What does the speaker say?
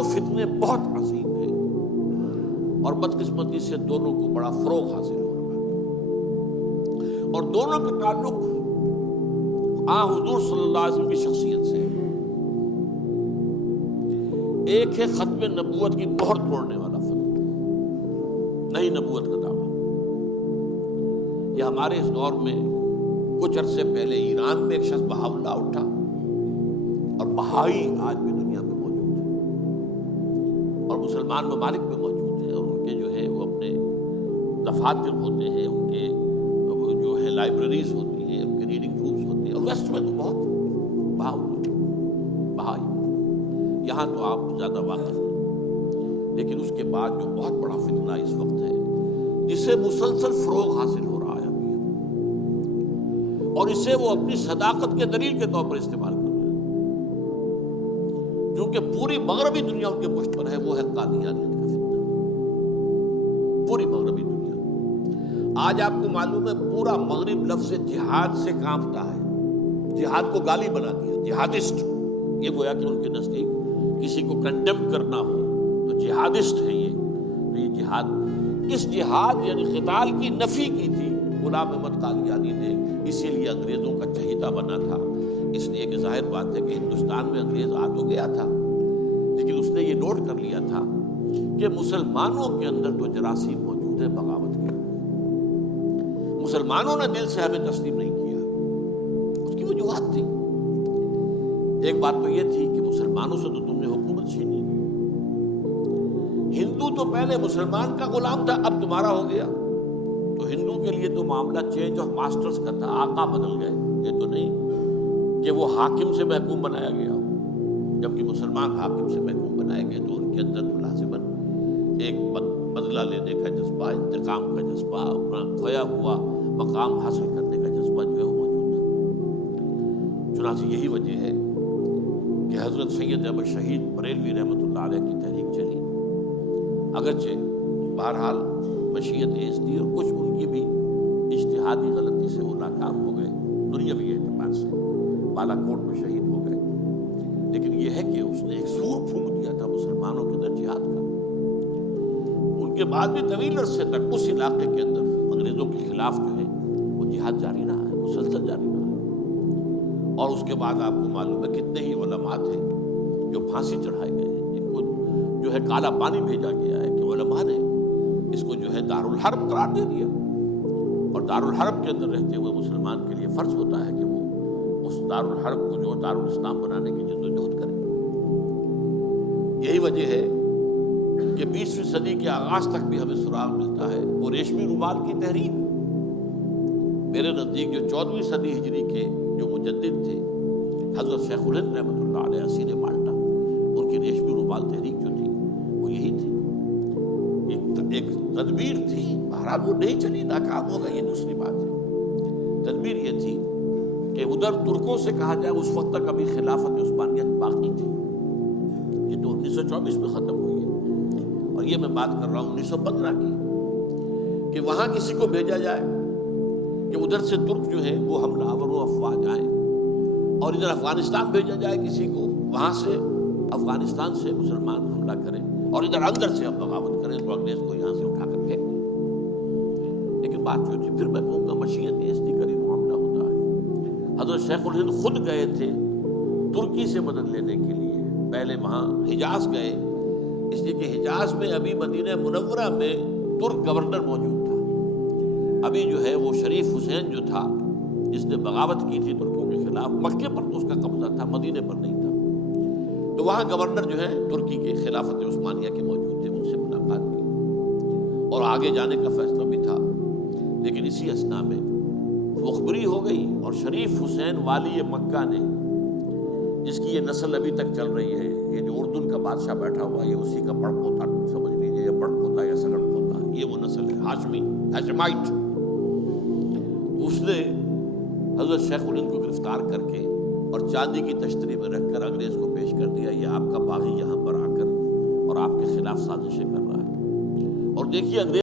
دو فتنے بہت عظیم ہیں اور بدقسمتی سے دونوں کو بڑا فروغ حاصل ہو رہا ہے، اور دونوں کے تعلق حضور صلی اللہ علیہ وسلم کی شخصیت سے۔ ایک ہے ختم نبوت کی مہر توڑنے والا فتنہ، نئی نبوت کا دعویٰ۔ یہ ہمارے اس دور میں کچھ عرصے پہلے ایران میں ایک شخص بہاولہ اٹھا، اور بہائی آج بھی دنیا میں موجود ہیں اور مسلمان ممالک میں موجود ہیں، اور ان کے جو ہے وہ اپنے دفاتر ہوتے ہیں، ان کے جو ہے لائبریریز ہوتی ہیں، ان کے ریڈنگ رومز ہوتے ہیں، اور ویسٹ میں تو بہت بہائی، یہاں تو آپ زیادہ واقف ہیں، لیکن اس کے بعد جو بہت بڑا فتنہ اس وقت ہے جسے مسلسل فروغ حاصل ہو رہا ہے ابھی، اور اسے وہ اپنی صداقت کے دلیل کے طور پر استعمال کر رہے ہیں، کیونکہ پوری مغربی دنیا ان کے پشت پر ہے، وہ ہے قادیانیت کا فتنہ۔ پوری مغربی دنیا آج آپ کو معلوم ہے پورا مغرب لفظ جہاد سے کانپتا ہے، جہاد کو گالی بنا دیا، جہادسٹ۔ یہ گویا کہ ان کے نزدیک کسی کو کنڈیم کرنا ہو تو جہادسٹ ہے یہ، تو یہ جہاد، اس جہاد یعنی قتال کی نفی کی تھی غلام احمد قادیانی نے، اسی لیے انگریزوں کا چہیتا بنا تھا، اس لیے کہ ظاہر بات ہے کہ ہندوستان میں انگریز آ تو گیا تھا، لیکن اس نے یہ نوٹ کر لیا تھا کہ مسلمانوں کے اندر تو جراثیم موجود ہے بغاوت کے، مسلمانوں نے دل سے ہمیں تسلیم نہیں کیا، اس کی وجوہات تھی۔ ایک بات تو یہ تھی کہ مسلمانوں سے تو تم نے حکومت چھینی، ہندو تو پہلے مسلمان کا غلام تھا، اب تمہارا ہو گیا، تو ہندو کے لیے تو معاملہ چینج آف ماسٹرز کا تھا، آقا بدل گئے، یہ تو نہیں کہ وہ حاکم سے محکوم بنایا گیا، جبکہ مسلمان حاکم سے محکوم بنائے گئے تو ان کے اندر تو لازماً ایک بدلہ لینے کا جذبہ، انتقام کا جذبہ، اپنا کھویا ہوا مقام حاصل کرنے کا جذبہ جو ہے وہ موجود تھا۔ چنانچہ یہی وجہ ہے کہ حضرت سید احمد شہید بریلوی رحمۃ اللہ علیہ کی تحریک چلی، اگرچہ بہرحال مشیت ایز تھی اور کچھ ان کی بھی اجتہادی غلطی سے وہ ناکام ہو گئے، دنیاوی اعتبار سے بالا کوٹ میں شہید ہو گئے، لیکن یہ ہے کہ اس نے ایک سور پھونک دیا تھا مسلمانوں کے اندر جہاد کا۔ ان کے بعد بھی طویل عرصے تک اس علاقے کے اندر انگریزوں کے خلاف جو ہے وہ جہاد جاری رہا ہے، مسلسل جاری رہا ہے، اور اس کے بعد آپ کو معلوم ہے کتنے ہی علماء تھے جو پھانسی چڑھائے گئے ہیں، جن کو جو ہے کالا پانی بھیجا گیا ہے کہ علماء نے اس کو جو ہے دارالحرب قرار دے دیا، اور دارالحرب کے اندر رہتے ہوئے مسلمان کے لیے فرض ہوتا ہے کہ وہ اس دارالحرب کو جو دارالاسلام بنانے کی جدوجہد کرے۔ یہی وجہ ہے کہ 20ویں صدی کے آغاز تک بھی ہمیں سراغ ملتا ہے وہ ریشمی رومال کی تحریک۔ میرے نزدیک جو 14ویں صدی ہجری کے جو مجدد تھے حضرت شیخ الہند رحمۃ اللہ علیہ اسیر مالٹا، ان کی ریشمی رومال تحریک جو تھی وہ یہی تھی، ایک تدبیر تھی، بہرحال وہ نہیں چلی، ناکام ہو گئی، یہ دوسری بات ہے۔ تدبیر یہ تھی کہ ادھر ترکوں سے کہا جائے اس وقت تک ابھی خلافت عثمانیت باقی تھی، یہ تو 1924 میں ختم ہوئی ہے، اور یہ میں بات کر رہا ہوں 1915 کی، کہ وہاں کسی کو بھیجا جائے کہ ادھر سے ترک جو ہے وہ حملہ آور و افواج آئیں، اور ادھر افغانستان بھیجا جائے کسی کو، وہاں سے افغانستان سے مسلمان حملہ کریں، اور ادھر اندر سے اب بغاوت کریں تو انگریز کو یہاں سے اٹھا کر پھینک دیں۔ لیکن بات جو تھی، پھر میں کہوں گا مشیت ایز تھی، قریب معاملہ ہوتا ہے۔ حضرت شیخ الہند خود گئے تھے ترکی سے مدد لینے کے لیے، پہلے وہاں حجاز گئے، اس لیے کہ حجاز میں ابھی مدینہ منورہ میں ترک گورنر موجود تھا، ابھی جو ہے وہ شریف حسین جو تھا جس نے بغاوت کی تھی ترکوں کے خلاف، مکے پر تو اس کا قبضہ تھا، مدینے پر نہیں تھا، تو وہاں گورنر جو ہے ترکی کے خلافت عثمانیہ کے موجود تھے، ان سے ملاقات کی اور آگے جانے کا فیصلہ بھی تھا، لیکن اسی اثنا میں مخبری ہو گئی، اور شریف حسین والی مکہ نے، جس کی یہ نسل ابھی تک چل رہی ہے، یہ جو اردن کا بادشاہ بیٹھا ہوا یہ اسی کا بڑ پوتا سمجھ لیجیے، یا بڑ پوتا یا سگڑ پوتا، یہ وہ نسل ہے ہاشمی، ہاشمائٹ۔ اس نے حضرت شیخ الہند کو گرفتار کر کے اور چاندی کی تشتری میں رکھ کر انگریز کو پیش کر دیا، یہ آپ کا باغی یہاں پر آ کر اور آپ کے خلاف سازشیں کر رہا ہے، اور دیکھیے انگریز